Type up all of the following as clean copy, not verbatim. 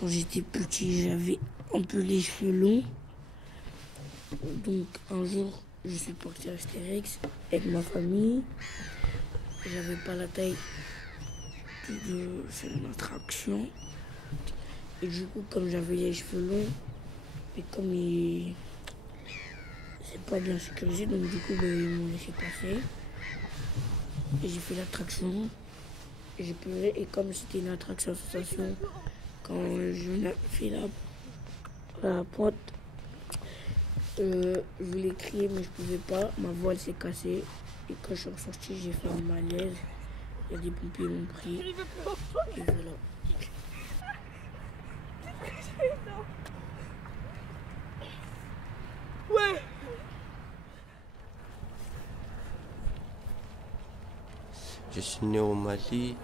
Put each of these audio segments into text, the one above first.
Quand j'étais petit, j'avais un peu les cheveux longs. Donc un jour, je suis parti à Astérix avec ma famille. J'avais pas la taille de faire une attraction. Et du coup, comme j'avais les cheveux longs, et comme c'est pas bien sécurisé, donc du coup, ils m'ont laissé passer. Et j'ai fait l'attraction. Et j'ai pleuré. Et comme c'était une attraction sensation, quand je fait la pointe, je voulais crier, mais je pouvais pas. Ma voix s'est cassée. Et quand je suis ressorti, j'ai fait un malaise. Il y a des pompiers m'ont pris. Et voilà. Ouais. Je suis né au Mali.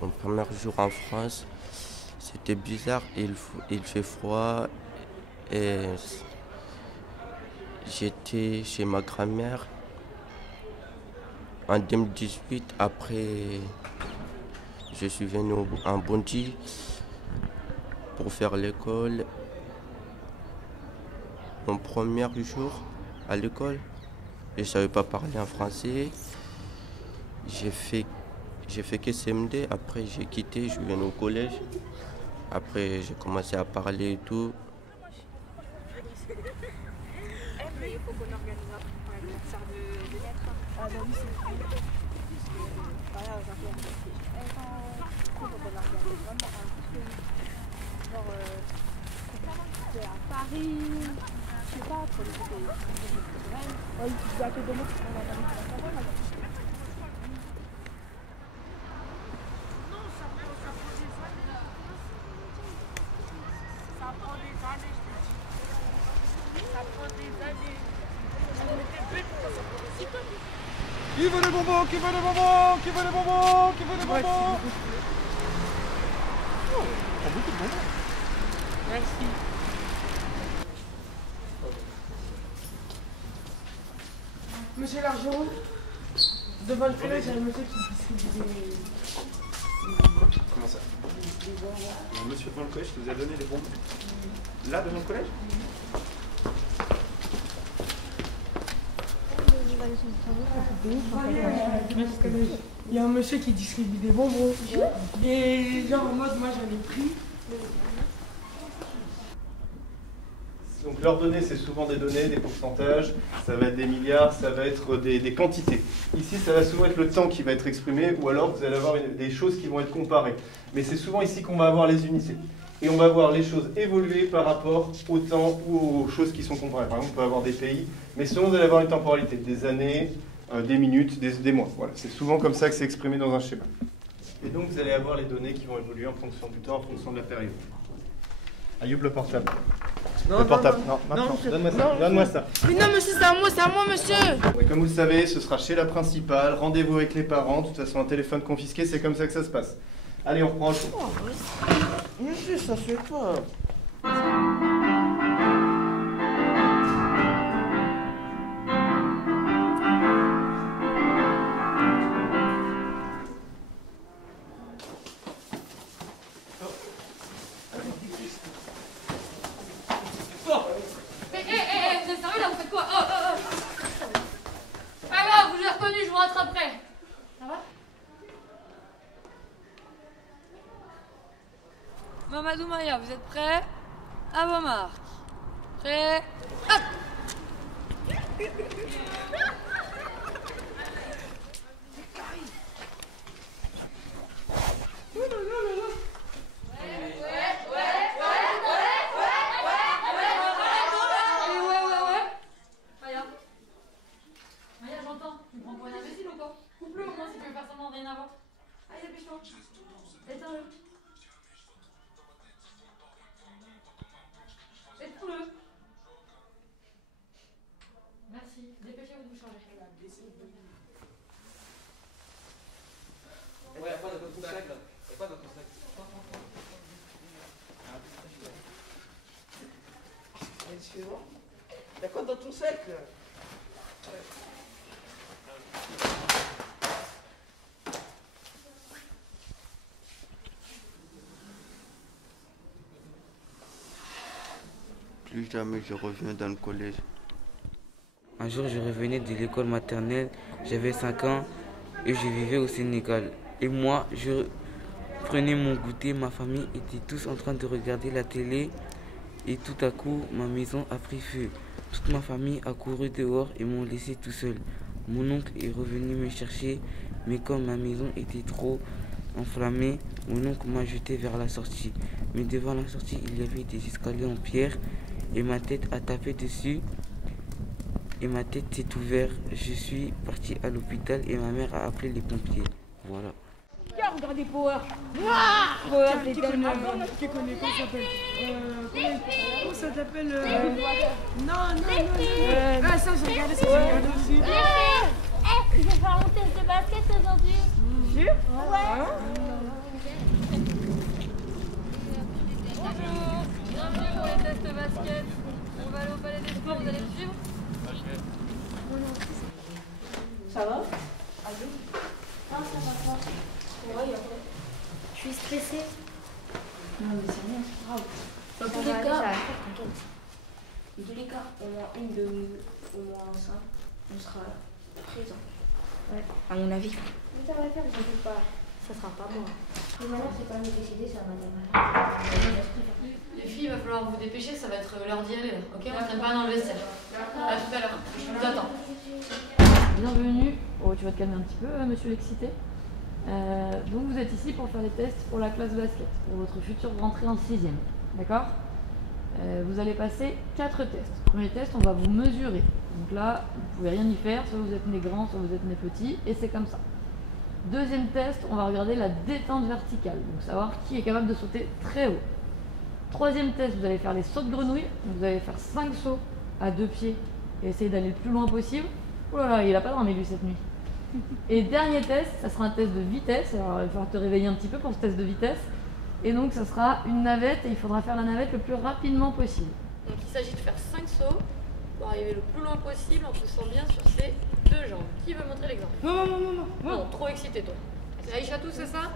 Mon premier jour en France, c'était bizarre. Il fait froid. Et j'étais chez ma grand-mère. En 2018, après, je suis venu en Bondy pour faire l'école. Mon premier jour à l'école, je ne savais pas parler en français. J'ai fait que CM2, après j'ai quitté, je suis venu au collège. Après j'ai commencé à parler et tout. Mais il faut qu'on organise un concert de lettres. Ah bah oui, c'est vrai. Voilà, il faut qu'on organise vraiment un truc. Genre, à Paris, je sais pas, pour les pays. Ouais, il y a que des mots qui sont dans la parole. Ça prend des années, je te dis. Ça prend des années. Qui veut les bonbons? Qui veut les bonbons? Qui veut les bonbons? Qui veut les bonbons? Oh, on prend beaucoup de bonbons. Merci. Monsieur Largeron, devant le collège, il y a un monsieur qui distribue des... Comment ça? Des bonbons. Un monsieur devant le collège qui vous a donné des bonbons? Là, devant le collège? Il y a un monsieur qui distribue des bonbons. Et genre en mode, moi j'en ai pris. Donc leurs données, c'est souvent des données, des pourcentages, ça va être des milliards, ça va être des quantités. Ici, ça va souvent être le temps qui va être exprimé, ou alors vous allez avoir des choses qui vont être comparées. Mais c'est souvent ici qu'on va avoir les unités. Et on va voir les choses évoluer par rapport au temps ou aux choses qui sont comparées. Par exemple, on peut avoir des pays, mais souvent vous allez avoir une temporalité, des années, des minutes, des mois. Voilà, c'est souvent comme ça que c'est exprimé dans un schéma. Et donc vous allez avoir les données qui vont évoluer en fonction du temps, en fonction de la période. Ayoub, le portable. Non, Le portable, non, maintenant, donne-moi ça, donne-moi ça. Mais non, monsieur, c'est à moi, monsieur. Et comme vous le savez, ce sera chez la principale, rendez-vous avec les parents, de toute façon un téléphone confisqué, c'est comme ça que ça se passe. Allez, on reprend le cours. Monsieur, ça se fait pas. Vous êtes sérieux là, vous faites quoi? Pas grave, je vous ai reconnu, je vous rattraperai. Ça va? Mamadou Maya, vous êtes prêts? À vos marques. Prêts? Hop! Maya, j'entends. Tu me prends pour une imbécile ou quoi? Coupe-le au moins si tu veux faire semblant de rien avoir. Allez, dépêche-toi. Éteins-le. Éteins-le. Merci. Dépêchez-vous de vous changer. Ouais, y'a quoi dans ton sac là? Y'a quoi dans ton sac? Excuse-moi. Y'a quoi dans ton sac là? plus jamais je reviens dans le collège. Un jour, je revenais de l'école maternelle, j'avais 5 ans et je vivais au Sénégal. Et moi, je prenais mon goûter, ma famille était tous en train de regarder la télé et tout à coup, ma maison a pris feu. Toute ma famille a couru dehors et m'ont laissé tout seul. Mon oncle est revenu me chercher, mais comme ma maison était trop enflammée, mon oncle m'a jeté vers la sortie. Mais devant la sortie, il y avait des escaliers en pierre et ma tête a tapé dessus. Et ma tête s'est ouverte. Je suis parti à l'hôpital et ma mère a appelé les pompiers. Voilà. Regardez Power. Power, c'est tellement... Qui connaît, comment ça s'appelle comment ça s'appelle Non. Ah, ça, j'ai regardé, ça, j'ai regardé aussi. Je vais faire mon test de basket aujourd'hui. Sûr? Ouais. Bonjour, bienvenue pour les tests basket. On va aller au palais des sports, vous allez me suivre? Ça va? Non, ça va pas. Ouais, y'a quoi? Je suis stressée. Non, mais c'est rien, c'est grave. Dans tous les cas, dans tous les cas, au moins une de nous, au moins ça, on sera présent. Ouais. À mon avis. Mais ça va le faire, je ne sais pas. Ça sera pas moi. Mais maintenant, c'est pas mieux décidé, ça va démarrer. Les filles, il va falloir vous dépêcher, ça va être l'heure d'y aller là. Ok, on traîne pas dans le vestiaire. À tout à l'heure, je vous attends. Bienvenue. Oh, tu vas te calmer un petit peu, monsieur l'excité. Donc vous êtes ici pour faire les tests pour la classe basket, pour votre future rentrée en 6e. D'accord. Vous allez passer 4 tests. Premier test, on va vous mesurer. Donc là, vous pouvez rien y faire, soit vous êtes né grand, soit vous êtes né petit, et c'est comme ça. Deuxième test, on va regarder la détente verticale, donc savoir qui est capable de sauter très haut. Troisième test, vous allez faire les sauts de grenouille. Donc vous allez faire 5 sauts à 2 pieds et essayer d'aller le plus loin possible. Oh là là, il a pas dormi lui cette nuit. Et dernier test, ça sera un test de vitesse. Alors il va falloir te réveiller un petit peu pour ce test de vitesse. Et donc ça sera une navette et il faudra faire la navette le plus rapidement possible. Donc il s'agit de faire 5 sauts pour arriver le plus loin possible en poussant bien sur ses 2 jambes. Qui veut montrer l'exemple? Non, trop excité toi. C'est Aïchatou, c'est ça?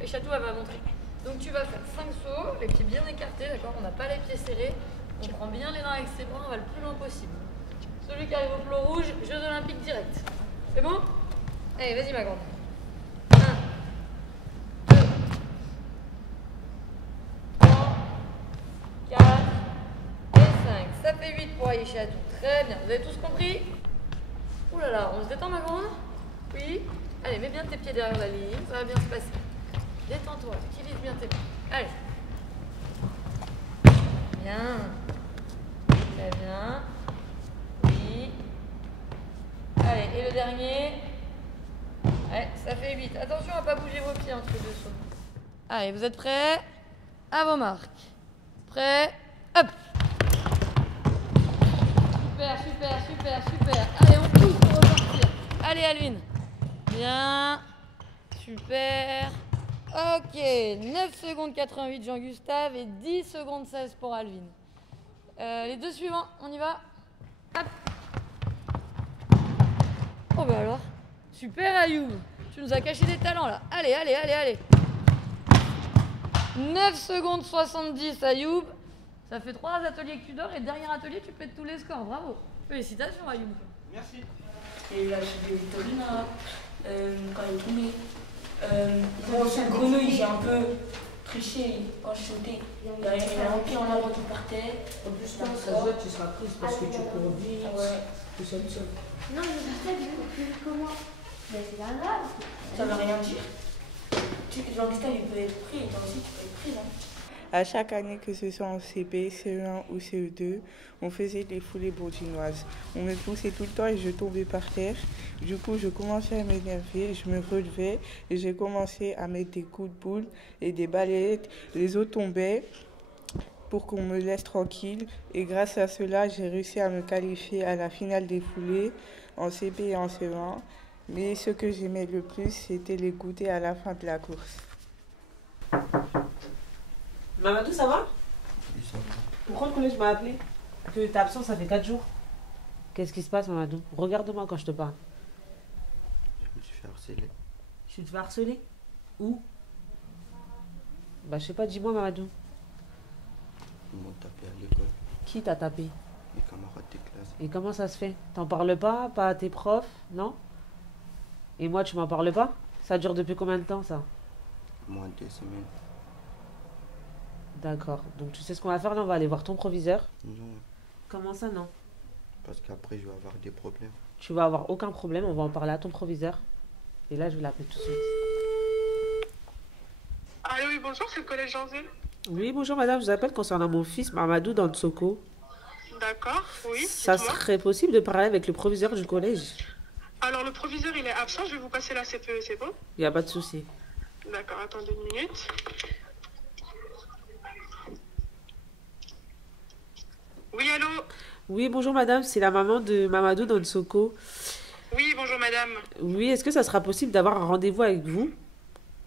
Aïchatou, elle va montrer. Donc tu vas faire 5 sauts, les pieds bien écartés, d'accord? On n'a pas les pieds serrés. On prend bien les mains avec ses bras, on va le plus loin possible. Celui qui arrive au flot rouge, Jeux Olympiques direct. C'est bon? Allez, vas-y ma grande. 1, 2, 3, 4 et 5. Ça fait 8 pour Aïchatou. Très bien. Vous avez tous compris? Ouh là là, on se détend ma grande? Oui? Allez, mets bien tes pieds derrière la ligne, ça va bien se passer. Détends-toi, utilise bien tes pieds. Allez. Bien. Très bien. Oui. Allez, et le dernier. Allez, ça fait 8. Attention à ne pas bouger vos pieds entre les deux sauts. Allez, vous êtes prêts? À vos marques. Prêts? Hop! Super, super, super, super. Allez, on pousse pour repartir. Allez, Alvin. Bien. Super. Ok. 9 secondes 88 Jean-Gustave et 10 secondes 16 pour Alvin. Les deux suivants, on y va. Hop. Oh bah alors. Super Ayoub. Tu nous as caché des talents là. Allez, allez, allez, allez. 9 secondes 70 Ayoub. Ça fait 3 ateliers que tu dors et dernier atelier tu pètes tous les scores. Bravo. Félicitations Ayoub. Merci. Et là, j'ai vu Torina, quand il tournait. Bon, sur le grenouille, j'ai un peu triché quand je sautais. Il y avait un pied en avant qui partait. En plus, ça se voit, tu seras prise parce que tu cours vite. Ouais. Tout seul. Non, mais je sais que je plus que moi. Mais c'est pas grave. Ça veut rien dire. Jean-Gustave, il peut être pris, et toi aussi, tu peux être prise. Hein. À chaque année, que ce soit en CP, CE1 ou CE2, on faisait des foulées bourguignoises. On me poussait tout le temps et je tombais par terre. Du coup, je commençais à m'énerver, je me relevais et j'ai commencé à mettre des coups de boule et des balayettes. Les autres tombaient pour qu'on me laisse tranquille. Et grâce à cela, j'ai réussi à me qualifier à la finale des foulées en CP et en CE1. Mais ce que j'aimais le plus, c'était les goûters à la fin de la course. Mamadou, ça va? Oui, ça va. Pourquoi le collège m'a appelé? Que t'es absent, ça fait 4 jours. Qu'est-ce qui se passe, Mamadou? Regarde-moi quand je te parle. Je me suis fait harceler. Tu te fais harceler? Où? Bah, je sais pas, dis-moi, Mamadou. Ils m'ont tapé à l'école. Qui t'a tapé? Les camarades de classe. Et comment ça se fait? T'en parles pas à tes profs, non? Et moi, tu m'en parles pas? Ça dure depuis combien de temps, ça? Moins de 2 semaines. D'accord. Donc tu sais ce qu'on va faire là? On va aller voir ton proviseur. Non. Comment ça, non? Parce qu'après, je vais avoir des problèmes. Tu vas avoir aucun problème, on va en parler à ton proviseur. Et là, je vais l'appeler tout de suite. Allô, oui, bonjour, c'est le collège Jean-Zé. Oui, bonjour madame, je vous appelle concernant mon fils Mamadou dans le Soko. D'accord, oui. Ça serait possible de parler avec le proviseur du collège? Alors, le proviseur, il est absent, je vais vous passer la CPE, c'est bon? Il n'y a pas de souci. D'accord, attendez une minute. Oui, allô? Oui, bonjour madame, c'est la maman de Mamadou dans le Soko. Oui, bonjour madame. Oui, est-ce que ça sera possible d'avoir un rendez-vous avec vous?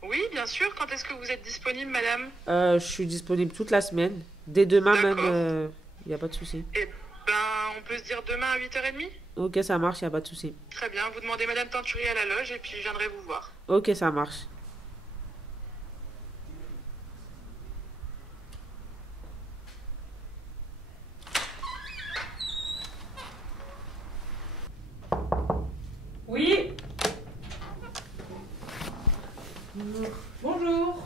Oui, bien sûr. Quand est-ce que vous êtes disponible, madame? Je suis disponible toute la semaine. Dès demain même, il n'y a pas de souci. Eh ben, on peut se dire demain à 8h30? Ok, ça marche, il n'y a pas de souci. Très bien, vous demandez madame Tenturi à la loge et puis je viendrai vous voir. Ok, ça marche. Oui. Bonjour.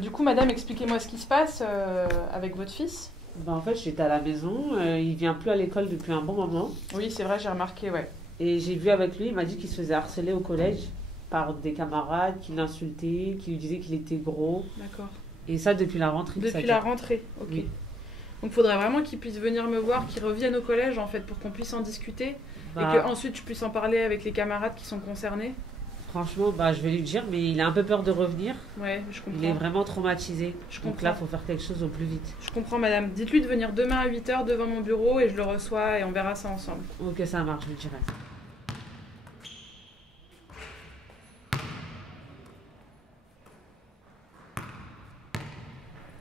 Du coup, madame, expliquez-moi ce qui se passe avec votre fils. Ben, en fait, j'étais à la maison, il vient plus à l'école depuis un bon moment. Oui, c'est vrai, j'ai remarqué, ouais. Et j'ai vu avec lui, il m'a dit qu'il se faisait harceler au collège par des camarades qui l'insultaient, qui lui disaient qu'il était gros. D'accord. Et ça depuis la rentrée. Depuis la rentrée, ok. Oui. Donc il faudrait vraiment qu'il puisse venir me voir, qu'il revienne au collège en fait pour qu'on puisse en discuter et qu'ensuite je puisse en parler avec les camarades qui sont concernés. Franchement, je vais lui dire, mais il a un peu peur de revenir. Ouais, je comprends. Il est vraiment traumatisé. Je Donc comprends. là, il faut faire quelque chose au plus vite. Je comprends, madame. Dites-lui de venir demain à 8h devant mon bureau et je le reçois et on verra ça ensemble. Ok, ça marche, je lui dirai.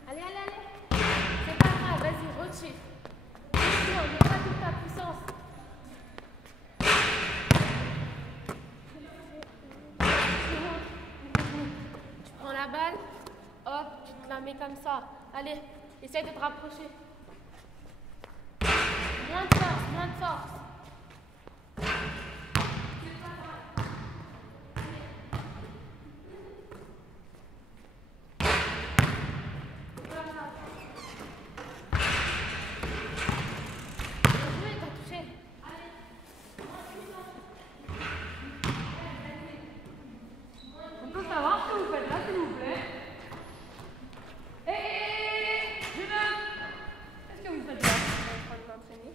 Allez, allez, allez. C'est pas grave, vas-y, retire. Non, mais pas toute ta puissance. Tu prends la balle, hop, tu te la mets comme ça. Allez, essaye de te rapprocher. Moins de force, moins de force. On peut savoir ce que vous faites là, s'il vous plaît? Hé, jeune homme! Qu'est-ce que vous faites là? On est en train de m'entraîner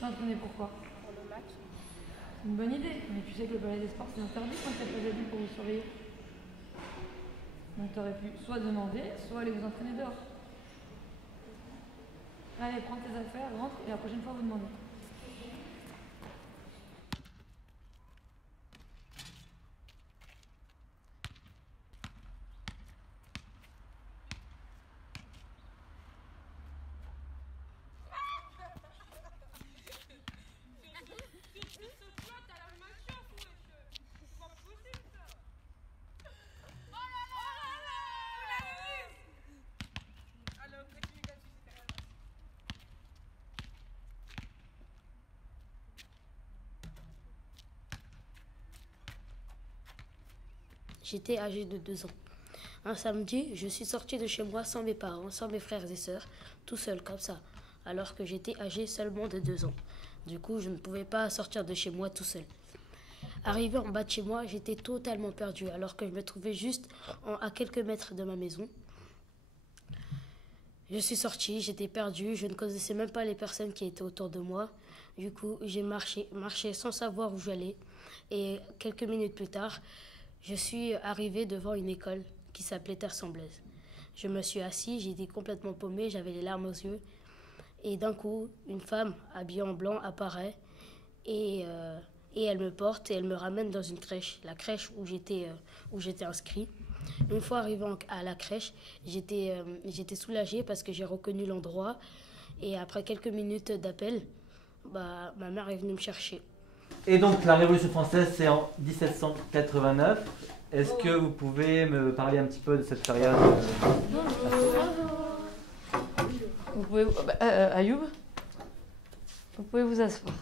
T'entraîner pourquoi? pour le match. C'est une bonne idée, mais tu sais que le palais des sports c'est interdit quand il n'y a pas d'adultes pour vous surveiller. Donc t'aurais pu soit demander, soit aller vous entraîner dehors. Allez, prends tes affaires, rentre et la prochaine fois vous demandez. J'étais âgée de 2 ans. Un samedi, je suis sortie de chez moi sans mes parents, sans mes frères et sœurs, tout seul comme ça, alors que j'étais âgée seulement de 2 ans. Du coup, je ne pouvais pas sortir de chez moi tout seul. Arrivé en bas de chez moi, j'étais totalement perdue, alors que je me trouvais juste à quelques mètres de ma maison. Je suis sortie, j'étais perdue, je ne connaissais même pas les personnes qui étaient autour de moi. Du coup, j'ai marché sans savoir où j'allais. Et quelques minutes plus tard, je suis arrivée devant une école qui s'appelait Terre-Sans-Blaise. Je me suis assise, j'étais complètement paumée, j'avais les larmes aux yeux. Et d'un coup, une femme habillée en blanc apparaît et elle me porte et elle me ramène dans une crèche, la crèche où j'étais inscrit. Une fois arrivée à la crèche, j'étais soulagée parce que j'ai reconnu l'endroit. Et après quelques minutes d'appel, ma mère est venue me chercher. Et donc la Révolution française, c'est en 1789. Est-ce que vous pouvez me parler un petit peu de cette période? Vous pouvez... Ayoub, vous pouvez vous asseoir.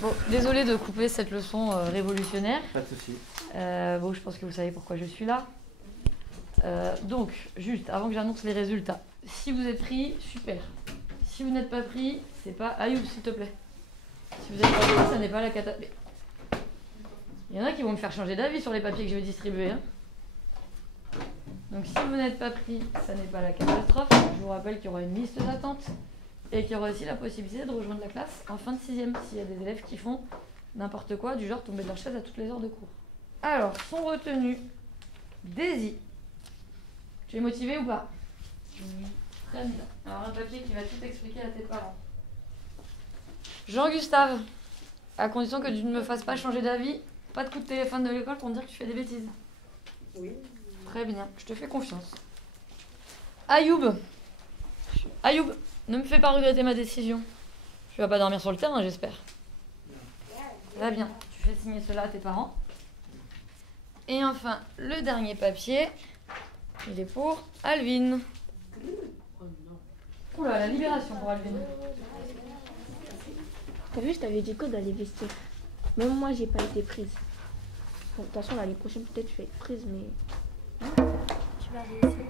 Bon, désolé de couper cette leçon révolutionnaire. Pas de souci. Bon, je pense que vous savez pourquoi je suis là. Donc, juste, avant que j'annonce les résultats, si vous êtes pris, super. Si vous n'êtes pas pris, c'est pas... Ayoub, s'il te plaît. Si vous êtes pas pris, ça n'est pas la cata... Il y en a qui vont me faire changer d'avis sur les papiers que je vais distribuer. Hein. Donc, si vous n'êtes pas pris, ça n'est pas la catastrophe. Je vous rappelle qu'il y aura une liste d'attente et qu'il y aura aussi la possibilité de rejoindre la classe en fin de 6e s'il y a des élèves qui font n'importe quoi, du genre tomber de leur chaise à toutes les heures de cours. Alors, sont retenus Daisy. Tu es motivé ou pas? Oui. Très bien. Alors, un papier qui va tout expliquer à tes parents. Jean-Gustave, à condition que tu ne me fasses pas changer d'avis, pas de coup de téléphone de l'école pour me dire que tu fais des bêtises. Oui. Très bien, je te fais confiance. Ayoub, ne me fais pas regretter ma décision. Tu vas pas dormir sur le terrain, j'espère. Très bien, tu fais signer cela à tes parents. Et enfin, le dernier papier, il est pour Alvin. Oula, la libération pour Alvin. T'as vu, je t'avais dit quoi d'aller vestir. Même moi, j'ai pas été prise. Bon, de toute façon, l'année prochaine, peut-être je vais être prise, mais... Hein, tu vas réussir.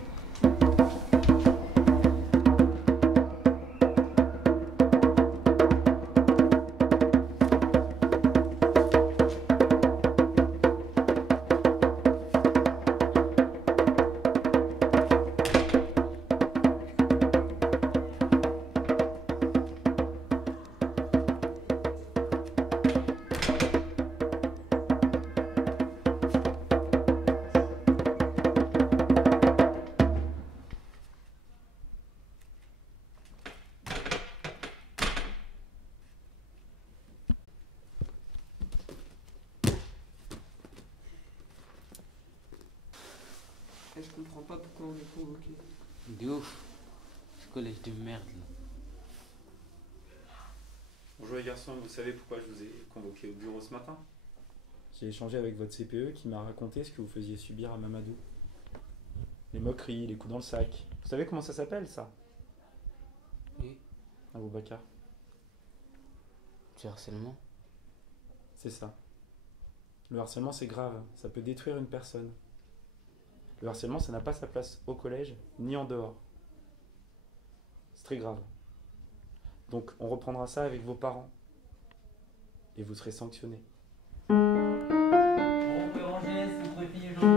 Je comprends pas pourquoi on est convoqué. De ouf. Ce collège de merde là. Bonjour les garçons, vous savez pourquoi je vous ai convoqué au bureau ce matin? J'ai échangé avec votre CPE qui m'a raconté ce que vous faisiez subir à Mamadou. Les moqueries, les coups dans le sac. Vous savez comment ça s'appelle ça? Oui. Aboubacar. Du harcèlement? C'est ça. Le harcèlement c'est grave, ça peut détruire une personne. Le harcèlement, ça n'a pas sa place au collège, ni en dehors. C'est très grave. Donc, on reprendra ça avec vos parents. Et vous serez sanctionnés. Bon, on peut ranger, si vous pouvez finir le jour.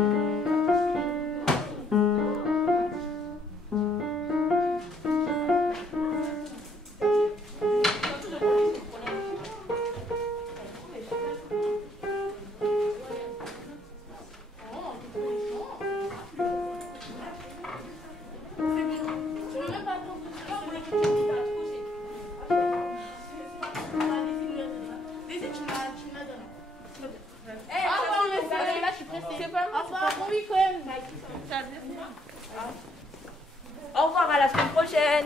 Au revoir, à la semaine prochaine.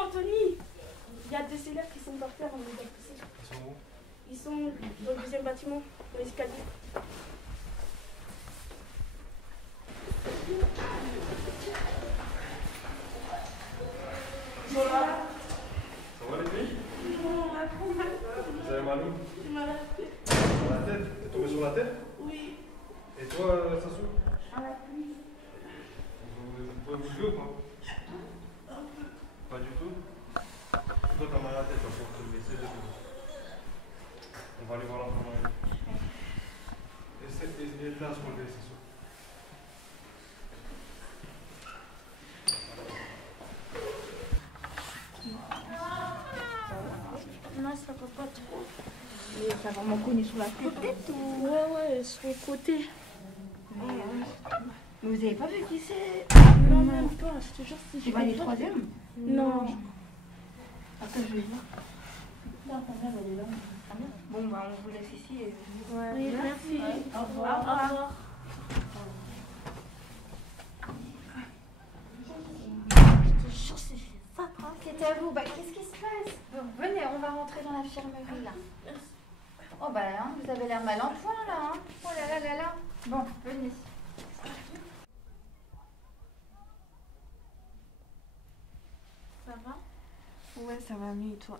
Anthony, il y a deux élèves qui sont par terre, on les a poussés. Ils sont où? Ils sont dans le deuxième bâtiment, dans l'escalier. Voilà. Ça va les filles? Vous avez mal où? J'ai mal à la tête. Sur la tête? T'es tombé sur la tête? Oui. Et toi, Sassou? À la cuisse. Vous pouvez bouger ou pas? Un peu. Pas du tout? Toi, t'as mal à la tête, il faut te baisser de dos. On va aller voir l'infirmière. Essaye là à se relever, Sassou. Non, ça va pas trop. Mais t'as vraiment cogné sur la tête ou... Ouais, sur le côté. Mais vous avez pas vu qui c'est? Non, même pas, je te jure, si Tu vas aller troisième? Non. Attends, je vais voir. Non, ta mère, elle est là. Bon, bah, on vous laisse ici. Et... Ouais, oui, merci. Ouais. Au revoir. Au revoir. Je te jure, c'est ça, hein. C'était à vous. Bah, qu'est-ce qui se passe? Bon, venez, on va rentrer dans l'infirmerie, là. Oh, bah, hein, vous avez l'air mal en point, là. Hein. Oh là là là là. Bon, venez. Ça va? Ouais, ça va mieux et toi?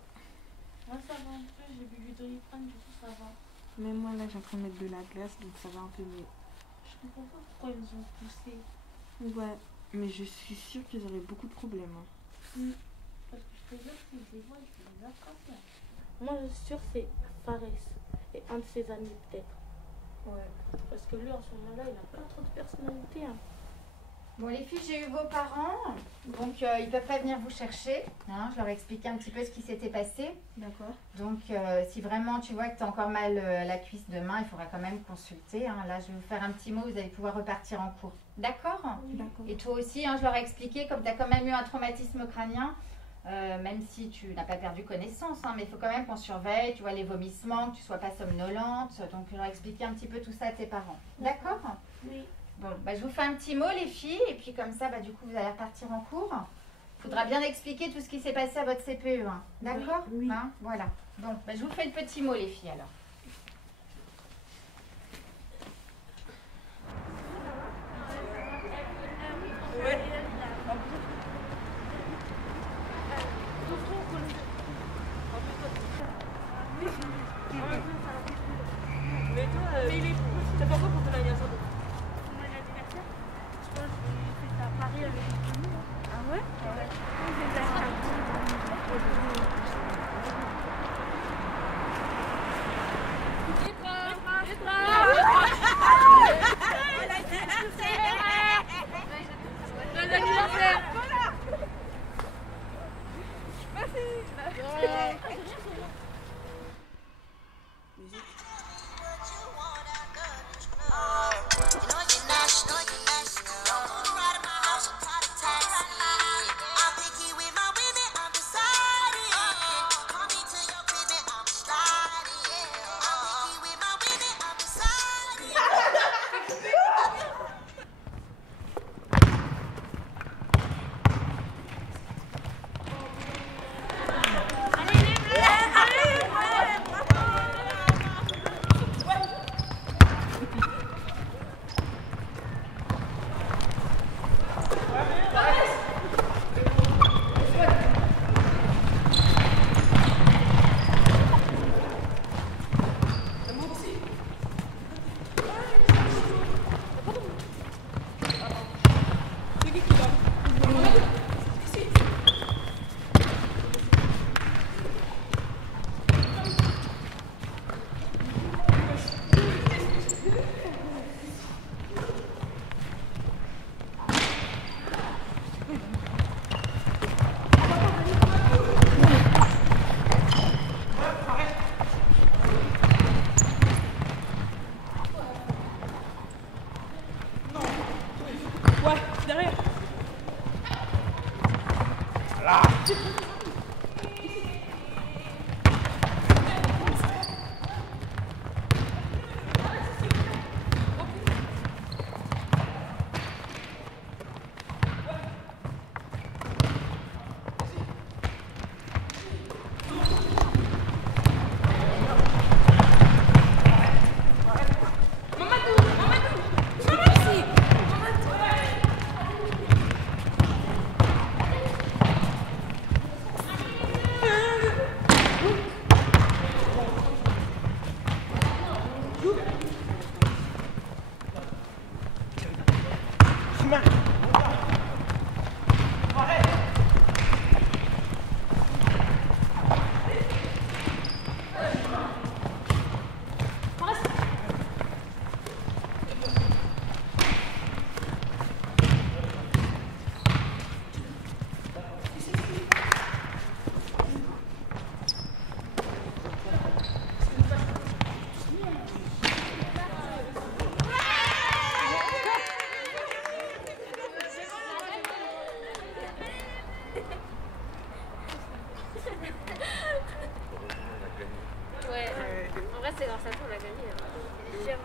Moi ça va un peu, j'ai bu du Doliprane, du coup ça va. Même moi là, j'ai en train de mettre de la glace, donc ça va un peu mieux. Je comprends pas pourquoi ils nous ont poussés. Ouais, mais je suis sûre qu'ils auraient beaucoup de problèmes. Hein. Parce que je te jure, si je les vois, je vais les attraper. Moi je suis sûre c'est Fares et un de ses amis peut-être. Ouais. Parce que lui en ce moment-là, il a pas trop de personnalité. Hein. Bon, les filles, j'ai eu vos parents, donc ils peuvent pas venir vous chercher. Hein, je leur ai expliqué un petit peu ce qui s'était passé. D'accord. Donc, si vraiment tu vois que tu as encore mal à la cuisse demain, il faudra quand même consulter. Hein. Là, je vais vous faire un petit mot, vous allez pouvoir repartir en cours. D'accord? D'accord. Et toi aussi, hein, je leur ai expliqué, comme tu as quand même eu un traumatisme crânien, même si tu n'as pas perdu connaissance, hein, mais il faut quand même qu'on surveille, tu vois, les vomissements, que tu ne sois pas somnolente. Donc, je leur ai expliqué un petit peu tout ça à tes parents. D'accord? Oui. Bon, bah, je vous fais un petit mot, les filles, et puis comme ça, bah, du coup, vous allez repartir en cours. Il faudra bien expliquer tout ce qui s'est passé à votre CPE. Hein. D'accord? Oui. Hein, voilà. Bon, bah, je vous fais le petit mot, les filles, alors. Mais toi, t'as pas quoi pour ton anniversaire? Mon anniversaire, je pense que je vais faire à Paris avec une famille. Ah ouais?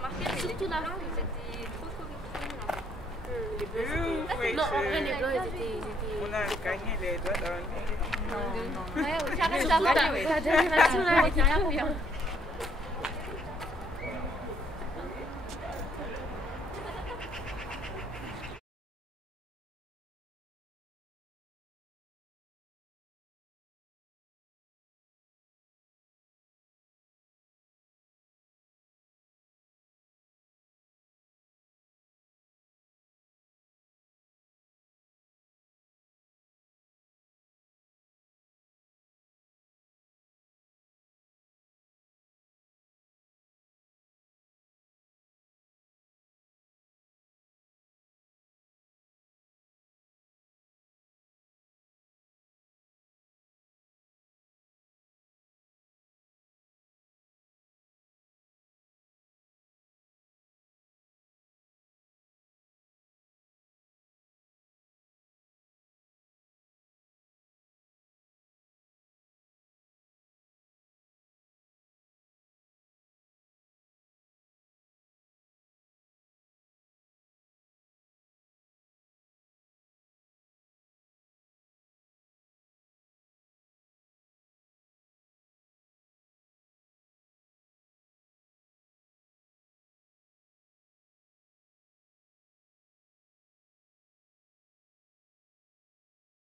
remarqué, mais surtout la blanc, ils étaient trop là. Les bleus, Non, en vrai, les blancs, ils étaient. On a gagné les doigts dans le nez. Ouais, j'arrête d'avoir. Ta génération là, elle était rien bien.